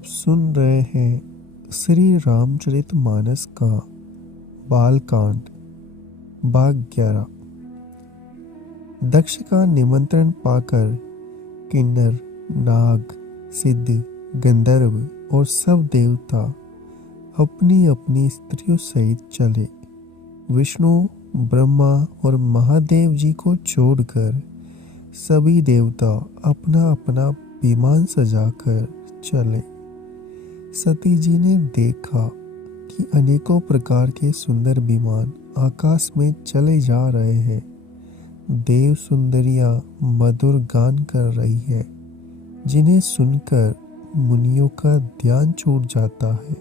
आप सुन रहे हैं श्री रामचरितमानस का बालकांड भाग 11। दक्ष का निमंत्रण पाकर किन्नर, नाग, सिद्ध, गंधर्व और सब देवता अपनी अपनी स्त्रियों सहित चले। विष्णु, ब्रह्मा और महादेव जी को छोड़कर सभी देवता अपना अपना विमान सजाकर चले। सती जी ने देखा कि अनेकों प्रकार के सुंदर विमान आकाश में चले जा रहे हैं। देव सुंदरियां मधुर गान कर रही है, जिन्हें सुनकर मुनियों का ध्यान छूट जाता है।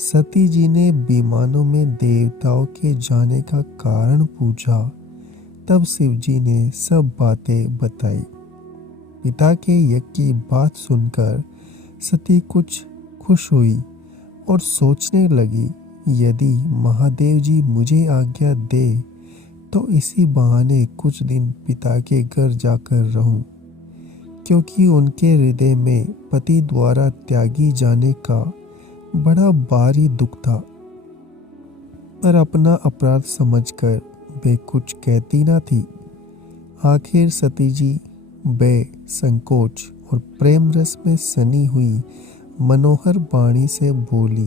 सती जी ने विमानों में देवताओं के जाने का कारण पूछा। तब शिव जी ने सब बातें बताई। पिता के यज्ञ की बात सुनकर सती कुछ खुश हुई और सोचने लगी, यदि महादेव जी मुझे आज्ञा दे तो इसी बहाने कुछ दिन पिता के घर जाकर रहूं, क्योंकि उनके हृदय में पति द्वारा त्यागी जाने का बड़ा भारी दुख था। पर अपना अपराध समझकर वे कुछ कहती न थी। आखिर सती जी संकोच और प्रेम रस में सनी हुई मनोहर वाणी से बोली,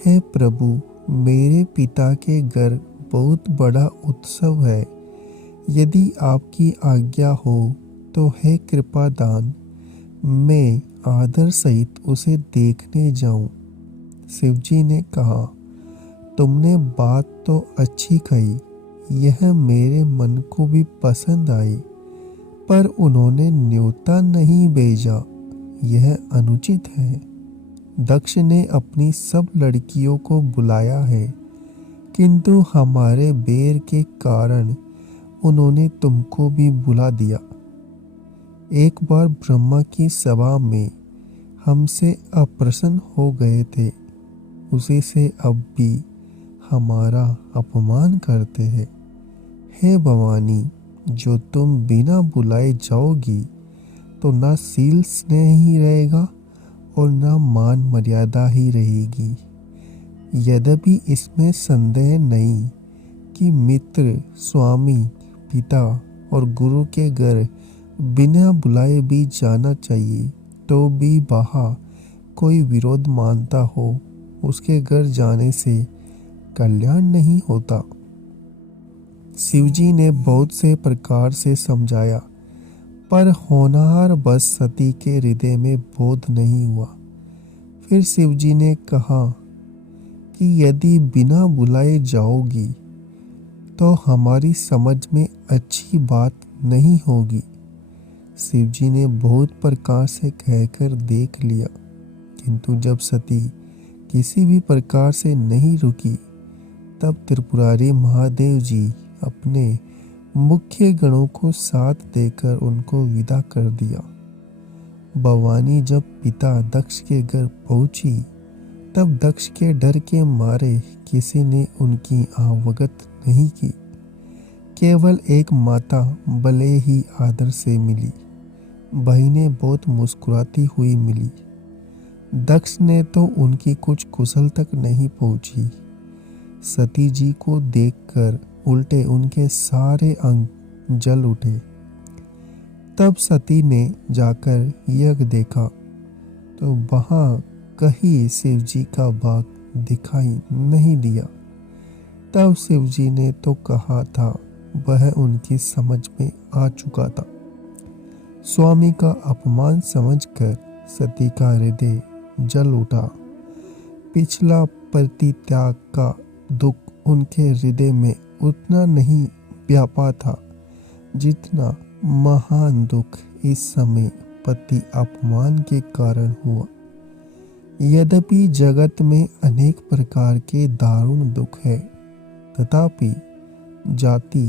हे प्रभु, मेरे पिता के घर बहुत बड़ा उत्सव है। यदि आपकी आज्ञा हो तो हे कृपादान, मैं आदर सहित उसे देखने जाऊं। शिवजी ने कहा, तुमने बात तो अच्छी कही, यह मेरे मन को भी पसंद आई, पर उन्होंने न्योता नहीं भेजा, यह अनुचित है। दक्ष ने अपनी सब लड़कियों को बुलाया है, किंतु हमारे बैर के कारण उन्होंने तुमको भी बुला दिया। एक बार ब्रह्मा की सभा में हमसे अप्रसन्न हो गए थे, उसी से अब भी हमारा अपमान करते हैं। हे भवानी, जो तुम बिना बुलाए जाओगी तो ना शील स्नेह ही रहेगा और ना मान मर्यादा ही रहेगी। यद्यपि इसमें संदेह नहीं कि मित्र, स्वामी, पिता और गुरु के घर बिना बुलाए भी जाना चाहिए, तो भी वहाँ कोई विरोध मानता हो, उसके घर जाने से कल्याण नहीं होता। शिवजी ने बहुत से प्रकार से समझाया, पर होनहार बस सती के हृदय में बोध नहीं हुआ। फिर शिवजी ने कहा कि यदि बिना बुलाए जाओगी तो हमारी समझ में अच्छी बात नहीं होगी। शिवजी ने बहुत प्रकार से कहकर देख लिया, किंतु जब सती किसी भी प्रकार से नहीं रुकी, तब त्रिपुरारी महादेव जी अपने मुख्य गणों को साथ देकर उनको विदा कर दिया। भवानी जब पिता दक्ष के घर पहुंची, तब दक्ष के डर के मारे किसी ने उनकी आवभगत नहीं की। केवल एक माता भले ही आदर से मिली, बहनें बहुत मुस्कुराती हुई मिली। दक्ष ने तो उनकी कुछ कुशल तक नहीं पहुंची। सती जी को देखकर उल्टे उनके सारे अंग जल उठे। तब सती ने जाकर यज्ञ देखा तो वहां कहीं शिव जी का भाग दिखाई नहीं दिया। तब शिव जी ने तो कहा था, वह उनकी समझ में आ चुका था। स्वामी का अपमान समझकर सती का हृदय जल उठा। पिछला परित्याग का दुख उनके हृदय में उतना नहीं व्यापा था, जितना महान दुख इस समय पति अपमान के कारण हुआ। यद्यपि जगत में अनेक प्रकार के दारुण दुख है, तथापि जाति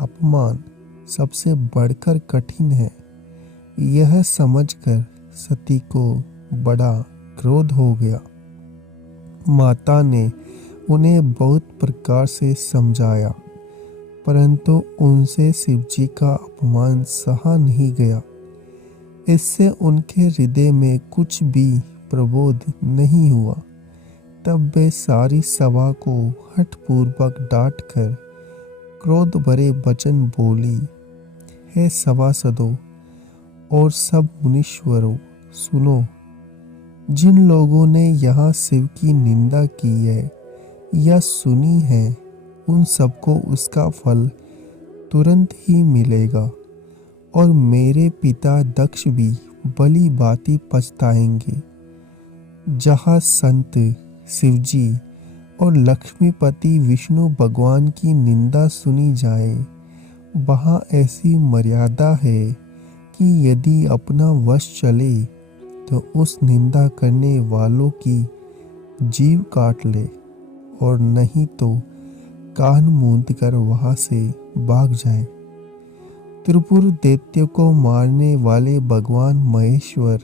अपमान सबसे बढ़कर कठिन है। यह समझकर सती को बड़ा क्रोध हो गया। माता ने उन्हें बहुत प्रकार से समझाया, परंतु उनसे शिवजी का अपमान सहा नहीं गया। इससे उनके हृदय में कुछ भी प्रबोध नहीं हुआ, तब वे सारी सभा को हठपूर्वक डांट कर क्रोध भरे वचन बोली, हे सभासदों और सब मुनीश्वरों, सुनो। जिन लोगों ने यहाँ शिव की निंदा की है या सुनी है, उन सबको उसका फल तुरंत ही मिलेगा, और मेरे पिता दक्ष भी भली भांति पछताएंगे। जहाँ संत शिवजी और लक्ष्मीपति विष्णु भगवान की निंदा सुनी जाए, वहाँ ऐसी मर्यादा है कि यदि अपना वश चले तो उस निंदा करने वालों की जीव काट ले, और नहीं तो कान मूंद कर वहाँ से भाग जाए। त्रिपुर दैत्य को मारने वाले भगवान महेश्वर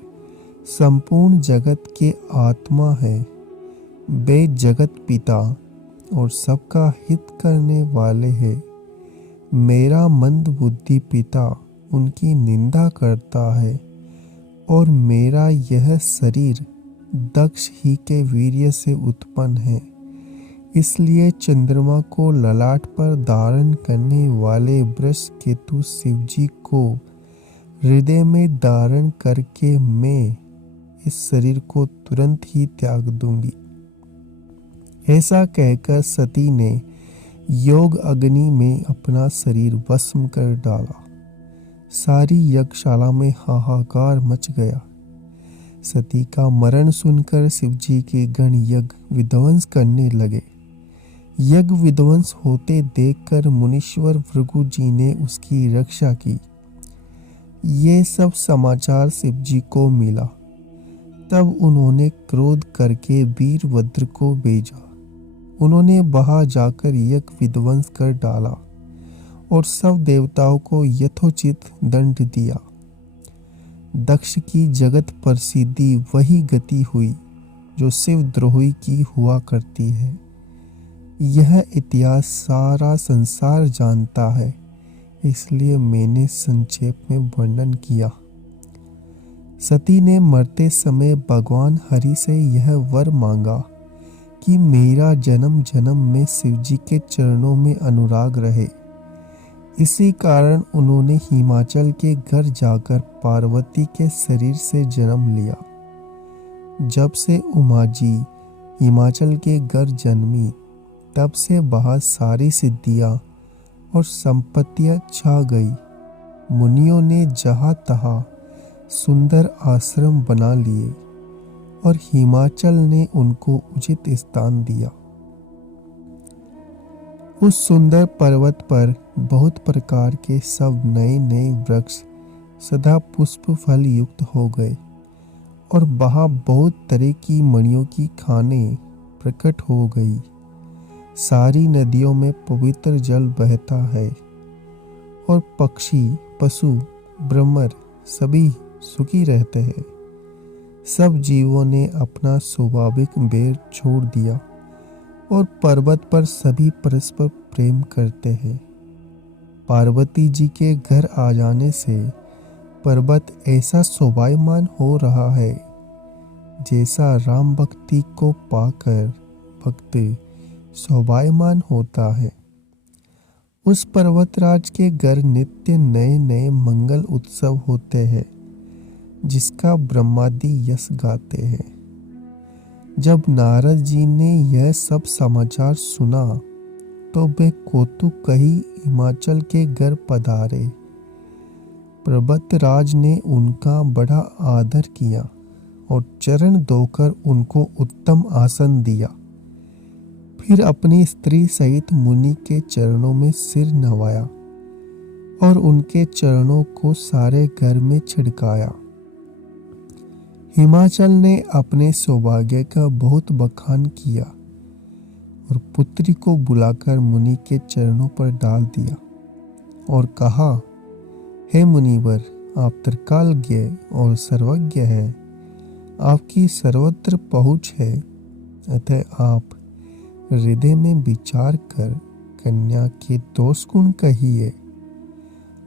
संपूर्ण जगत के आत्मा है। वे जगत पिता और सबका हित करने वाले हैं। मेरा मंद बुद्धि पिता उनकी निंदा करता है, और मेरा यह शरीर दक्ष ही के वीर्य से उत्पन्न है। इसलिए चंद्रमा को ललाट पर धारण करने वाले वृष केतु शिवजी को हृदय में धारण करके मैं इस शरीर को तुरंत ही त्याग दूंगी। ऐसा कहकर सती ने योग अग्नि में अपना शरीर भस्म कर डाला। सारी यज्ञशाला में हाहाकार मच गया। सती का मरण सुनकर शिवजी के गण यज्ञ विध्वंस करने लगे। यज्ञ विध्वंस होते देखकर मुनीश्वर भृगु जी ने उसकी रक्षा की। ये सब समाचार शिवजी को मिला। तब उन्होंने क्रोध करके वीरभद्र को भेजा। उन्होंने वहां जाकर यज्ञ विध्वंस कर डाला और सब देवताओं को यथोचित दंड दिया। दक्ष की जगत प्रसिद्धि वही गति हुई जो शिवद्रोही की हुआ करती है। यह इतिहास सारा संसार जानता है, इसलिए मैंने संक्षेप में वर्णन किया। सती ने मरते समय भगवान हरि से यह वर मांगा कि मेरा जन्म जन्म में शिवजी के चरणों में अनुराग रहे। इसी कारण उन्होंने हिमाचल के घर जाकर पार्वती के शरीर से जन्म लिया। जब से उमा जी हिमाचल के घर जन्मी, तब से वहाँ सारी सिद्धियाँ और संपत्तियाँ छा गई। मुनियों ने जहाँ तहाँ सुंदर आश्रम बना लिए और हिमाचल ने उनको उचित स्थान दिया। उस सुंदर पर्वत पर बहुत प्रकार के सब नए नए वृक्ष सदा पुष्प फल युक्त हो गए, और वहाँ बहुत तरह की मणियों की खानें प्रकट हो गई। सारी नदियों में पवित्र जल बहता है, और पक्षी पशु ब्रह्मर सभी सुखी रहते हैं। सब जीवों ने अपना स्वाभाविक बैर छोड़ दिया, और पर्वत पर सभी परस्पर प्रेम करते हैं। पार्वती जी के घर आ जाने से पर्वत ऐसा शोभायमान हो रहा है, जैसा राम भक्ति को पाकर भक्त शोभायमान होता है। उस पर्वतराज के घर नित्य नए नए मंगल उत्सव होते हैं, जिसका ब्रह्मादि यश गाते हैं। जब नारद जी ने यह सब समाचार सुना, तो वे कौतुक कही हिमाचल के घर पधारे। पर्वतराज ने उनका बड़ा आदर किया और चरण धोकर उनको उत्तम आसन दिया। फिर अपनी स्त्री सहित मुनि के चरणों में सिर नवाया और उनके चरणों को सारे घर में छिड़काया। हिमाचल ने अपने सौभाग्य का बहुत बखान किया और पुत्री को बुलाकर मुनि के चरणों पर डाल दिया और कहा, हे मुनिवर, आप त्रिकालज्ञ और सर्वज्ञ हैं। आपकी सर्वत्र पहुँच है, अतः आप हृदय में विचार कर कन्या के दोष गुण कहिए।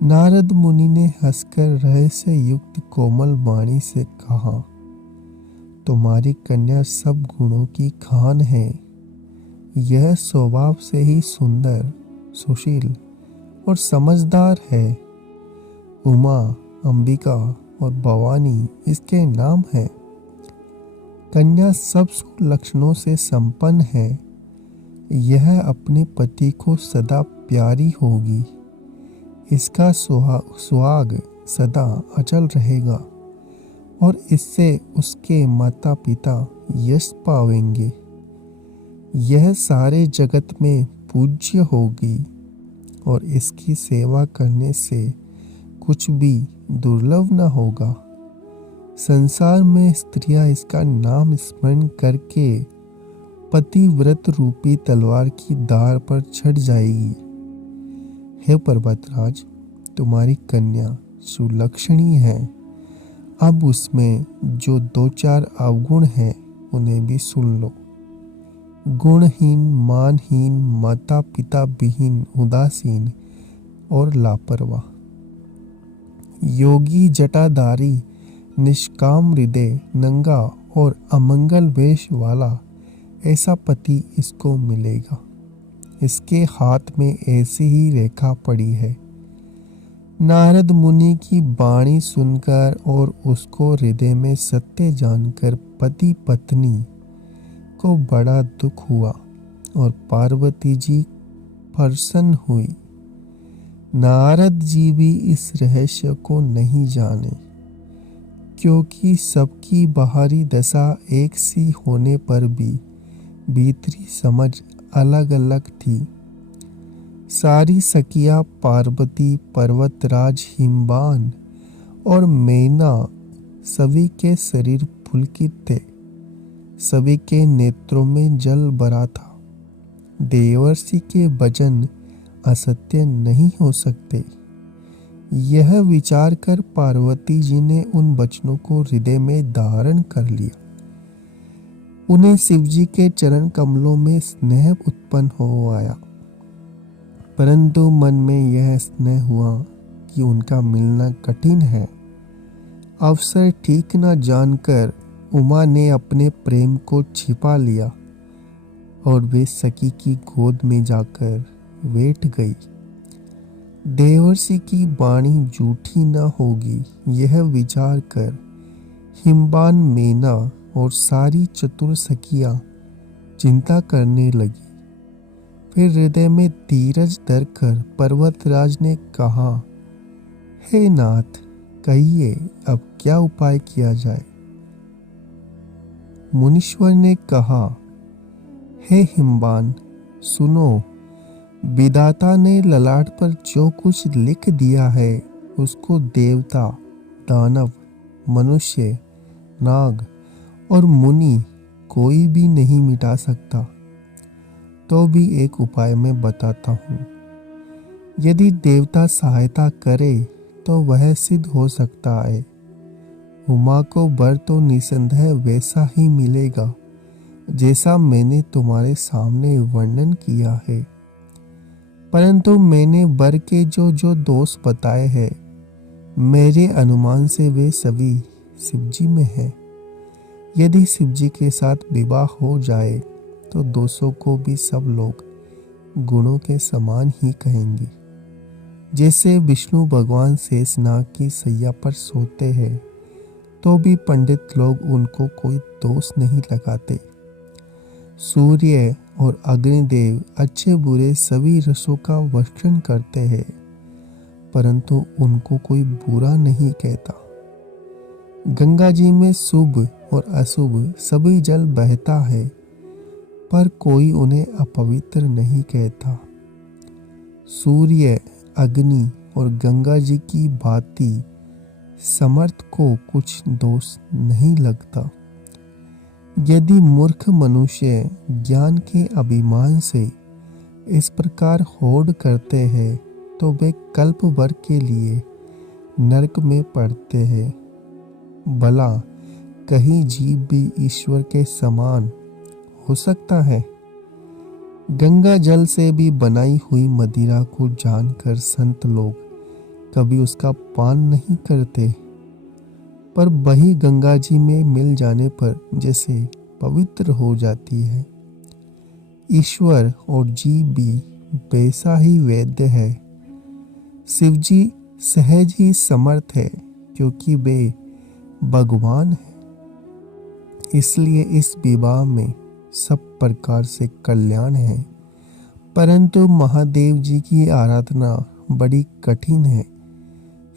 नारद मुनि ने हंसकर रहस्य युक्त कोमल वाणी से कहा, तुम्हारी कन्या सब गुणों की खान है। यह स्वभाव से ही सुंदर, सुशील और समझदार है। उमा, अंबिका और भवानी इसके नाम हैं। कन्या सब लक्षणों से संपन्न है। यह अपने पति को सदा प्यारी होगी। इसका सुहाग सदा अचल रहेगा और इससे उसके माता पिता यश पावेंगे। यह सारे जगत में पूज्य होगी और इसकी सेवा करने से कुछ भी दुर्लभ न होगा। संसार में स्त्रियां इसका नाम स्मरण करके पतिव्रत रूपी तलवार की धार पर चढ़ जाएगी। हे पर्वतराज, तुम्हारी कन्या सुलक्षणी है। अब उसमें जो 2-4 अवगुण हैं उन्हें भी सुन लो। गुणहीन, मानहीन, माता पिता विहीन, उदासीन और लापरवाह। योगी, जटाधारी, निष्काम हृदय, नंगा और अमंगल वेश वाला ऐसा पति इसको मिलेगा। इसके हाथ में ऐसी ही रेखा पड़ी है। नारद मुनि की वाणी सुनकर और उसको हृदय में सत्य जानकर पति पत्नी को बड़ा दुख हुआ और पार्वती जी प्रसन्न हुई। नारद जी भी इस रहस्य को नहीं जाने, क्योंकि सबकी बाहरी दशा एक सी होने पर भी भीतरी समझ अलग अलग थी। सारी सखियां पार्वती, पर्वतराज, हिमवान और मैना सभी के शरीर पुलकित थे। सभी के नेत्रों में जल भरा था। देवर्षि के वचन असत्य नहीं हो सकते। यह विचार कर पार्वती जी ने उन वचनों को हृदय में धारण कर लिया। उन्हें शिवजी के चरण कमलों में स्नेह उत्पन्न हो आया, परंतु मन में यह स्नेह हुआ कि उनका मिलना कठिन है। अवसर ठीक न जानकर उमा ने अपने प्रेम को छिपा लिया और वे सखी की गोद में जाकर बैठ गई। देवर्षि की वाणी झूठी न होगी, यह विचार कर हिमवान, मैना और सारी चतुर सखियां चिंता करने लगी। फिर हृदय में धीरज धरकर पर्वतराज ने कहा, हे नाथ, कहिए अब क्या उपाय किया जाए। मुनीश्वर ने कहा, हे हिमवान, सुनो। विधाता ने ललाट पर जो कुछ लिख दिया है उसको देवता, दानव, मनुष्य, नाग और मुनि कोई भी नहीं मिटा सकता। तो भी एक उपाय मैं बताता हूँ। यदि देवता सहायता करे तो वह सिद्ध हो सकता है। उमा को वर तो निसंदेह वैसा ही मिलेगा जैसा मैंने तुम्हारे सामने वर्णन किया है, परंतु मैंने वर के जो जो दोष बताए हैं, मेरे अनुमान से वे सभी शिवजी में हैं। यदि शिवजी के साथ विवाह हो जाए तो दोषों को भी सब लोग गुणों के समान ही कहेंगे। जैसे विष्णु भगवान शेषनाग की सैया पर सोते हैं तो भी पंडित लोग उनको कोई दोष नहीं लगाते। सूर्य और अग्निदेव अच्छे बुरे सभी रसों का वर्षण करते हैं, परंतु उनको कोई बुरा नहीं कहता। गंगा जी में शुभ और अशुभ सभी जल बहता है, पर कोई उन्हें अपवित्र नहीं कहता। सूर्य, अग्नि और गंगा जी की भांति समर्थ को कुछ दोष नहीं लगता। यदि मूर्ख मनुष्य ज्ञान के अभिमान से इस प्रकार होड़ करते हैं तो वे कल्प भर के लिए नरक में पड़ते हैं। भला कहीं जीव भी ईश्वर के समान हो सकता है? गंगा जल से भी बनाई हुई मदिरा को जानकर संत लोग कभी उसका पान नहीं करते, पर वही गंगा जी में मिल जाने पर जैसे पवित्र हो जाती है। ईश्वर और जीव भी वैसा ही वैद्य है। शिव जी सहज ही समर्थ है क्योंकि वे भगवान है। इसलिए इस विवाह में सब प्रकार से कल्याण है। परंतु महादेव जी की आराधना बड़ी कठिन है।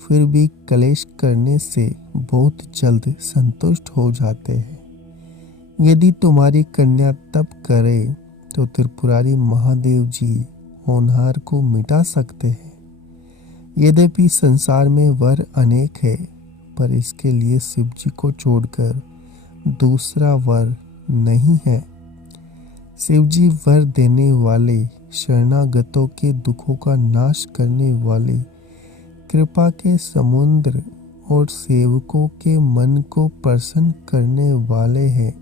फिर भी कलेश करने से बहुत जल्द संतुष्ट हो जाते हैं। यदि तुम्हारी कन्या तप करे तो त्रिपुरारी महादेव जी होनहार को मिटा सकते हैं। यद्यपि संसार में वर अनेक है, पर इसके लिए शिव जी को छोड़कर दूसरा वर नहीं है। शिव जी वर देने वाले, शरणागतों के दुखों का नाश करने वाले, कृपा के समुद्र और सेवकों के मन को प्रसन्न करने वाले हैं।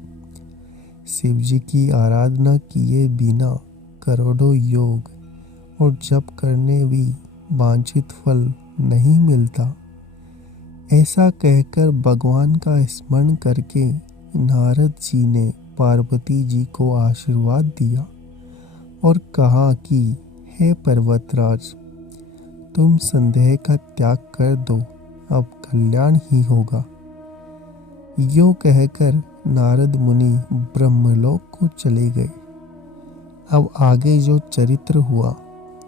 शिव जी की आराधना किए बिना करोड़ों योग और जप करने भी वांछित फल नहीं मिलता। ऐसा कहकर भगवान का स्मरण करके नारद जी ने पार्वती जी को आशीर्वाद दिया और कहा कि हे पर्वतराज, तुम संदेह का त्याग कर दो, अब कल्याण ही होगा। यो कहकर नारद मुनि ब्रह्मलोक को चले गए। अब आगे जो चरित्र हुआ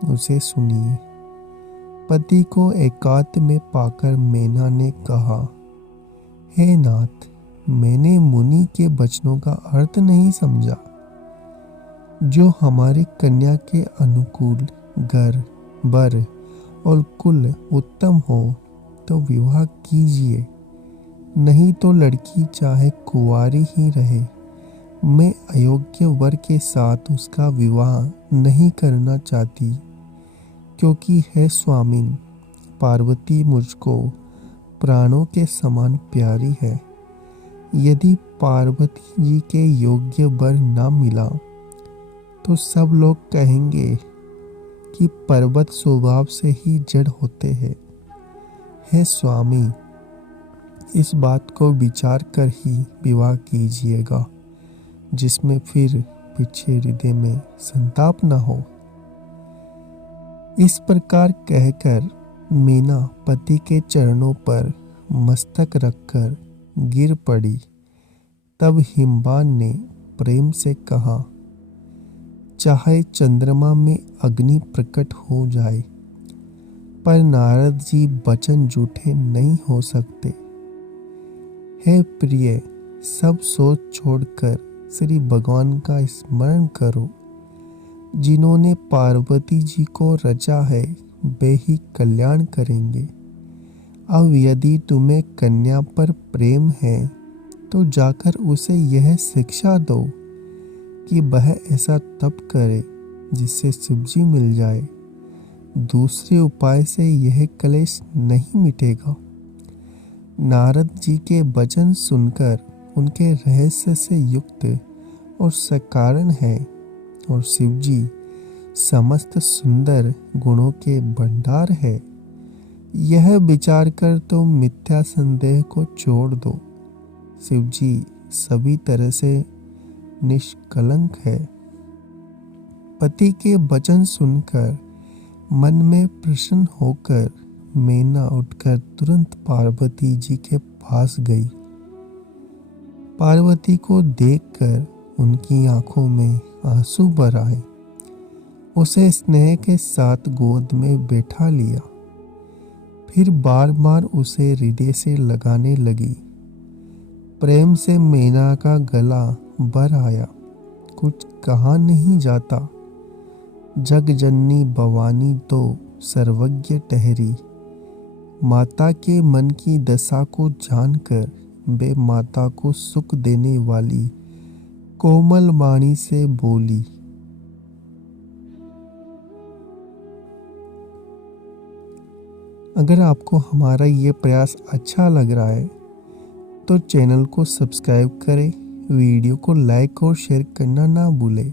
उसे सुनिए। पति को एकांत में पाकर मैना ने कहा, हे नाथ, मैंने मुनि के वचनों का अर्थ नहीं समझा। जो हमारी कन्या के अनुकूल घर, वर और कुल उत्तम हो तो विवाह कीजिए, नहीं तो लड़की चाहे कुंवारी ही रहे। मैं अयोग्य वर के साथ उसका विवाह नहीं करना चाहती, क्योंकि है स्वामिन, पार्वती मुझको प्राणों के समान प्यारी है। यदि पार्वती जी के योग्य वर न मिला तो सब लोग कहेंगे कि पर्वत स्वभाव से ही जड़ होते हैं। हे स्वामी, इस बात को विचार कर ही विवाह कीजिएगा, जिसमें फिर पीछे हृदय में संताप न हो। इस प्रकार कहकर मीना पति के चरणों पर मस्तक रखकर गिर पड़ी। तब हिमवान ने प्रेम से कहा, चाहे चंद्रमा में अग्नि प्रकट हो जाए, पर नारद जी वचन झूठे नहीं हो सकते। हे प्रिय, सब सोच छोड़कर श्री भगवान का स्मरण करो। जिन्होंने पार्वती जी को रचा है वे ही कल्याण करेंगे। अब यदि तुम्हें कन्या पर प्रेम है तो जाकर उसे यह शिक्षा दो कि वह ऐसा तप करे जिससे शिव जी मिल जाए। दूसरे उपाय से यह कलेश नहीं मिटेगा। नारद जी के वचन सुनकर उनके रहस्य से युक्त और सकारण है, और शिव जी समस्त सुंदर गुणों के भंडार है। यह विचार कर तुम मिथ्या संदेह को छोड़ दो। शिव जी सभी तरह से निष्कलंक है। पति के वचन सुनकर मन में प्रसन्न होकर मैना उठकर तुरंत पार्वती जी के पास गई। पार्वती को देखकर उनकी आंखों में आंसू भर आए। उसे स्नेह के साथ गोद में बैठा लिया। फिर बार बार उसे हृदय से लगाने लगी। प्रेम से मैना का गला भर आया। कुछ कहा नहीं जाता। जगजननी भवानी तो सर्वज्ञ ठहरी। माता के मन की दशा को जानकर वे माता को सुख देने वाली कोमल वाणी से बोली, अगर आपको हमारा ये प्रयास अच्छा लग रहा है तो चैनल को सब्सक्राइब करें, वीडियो को लाइक और शेयर करना ना भूलें।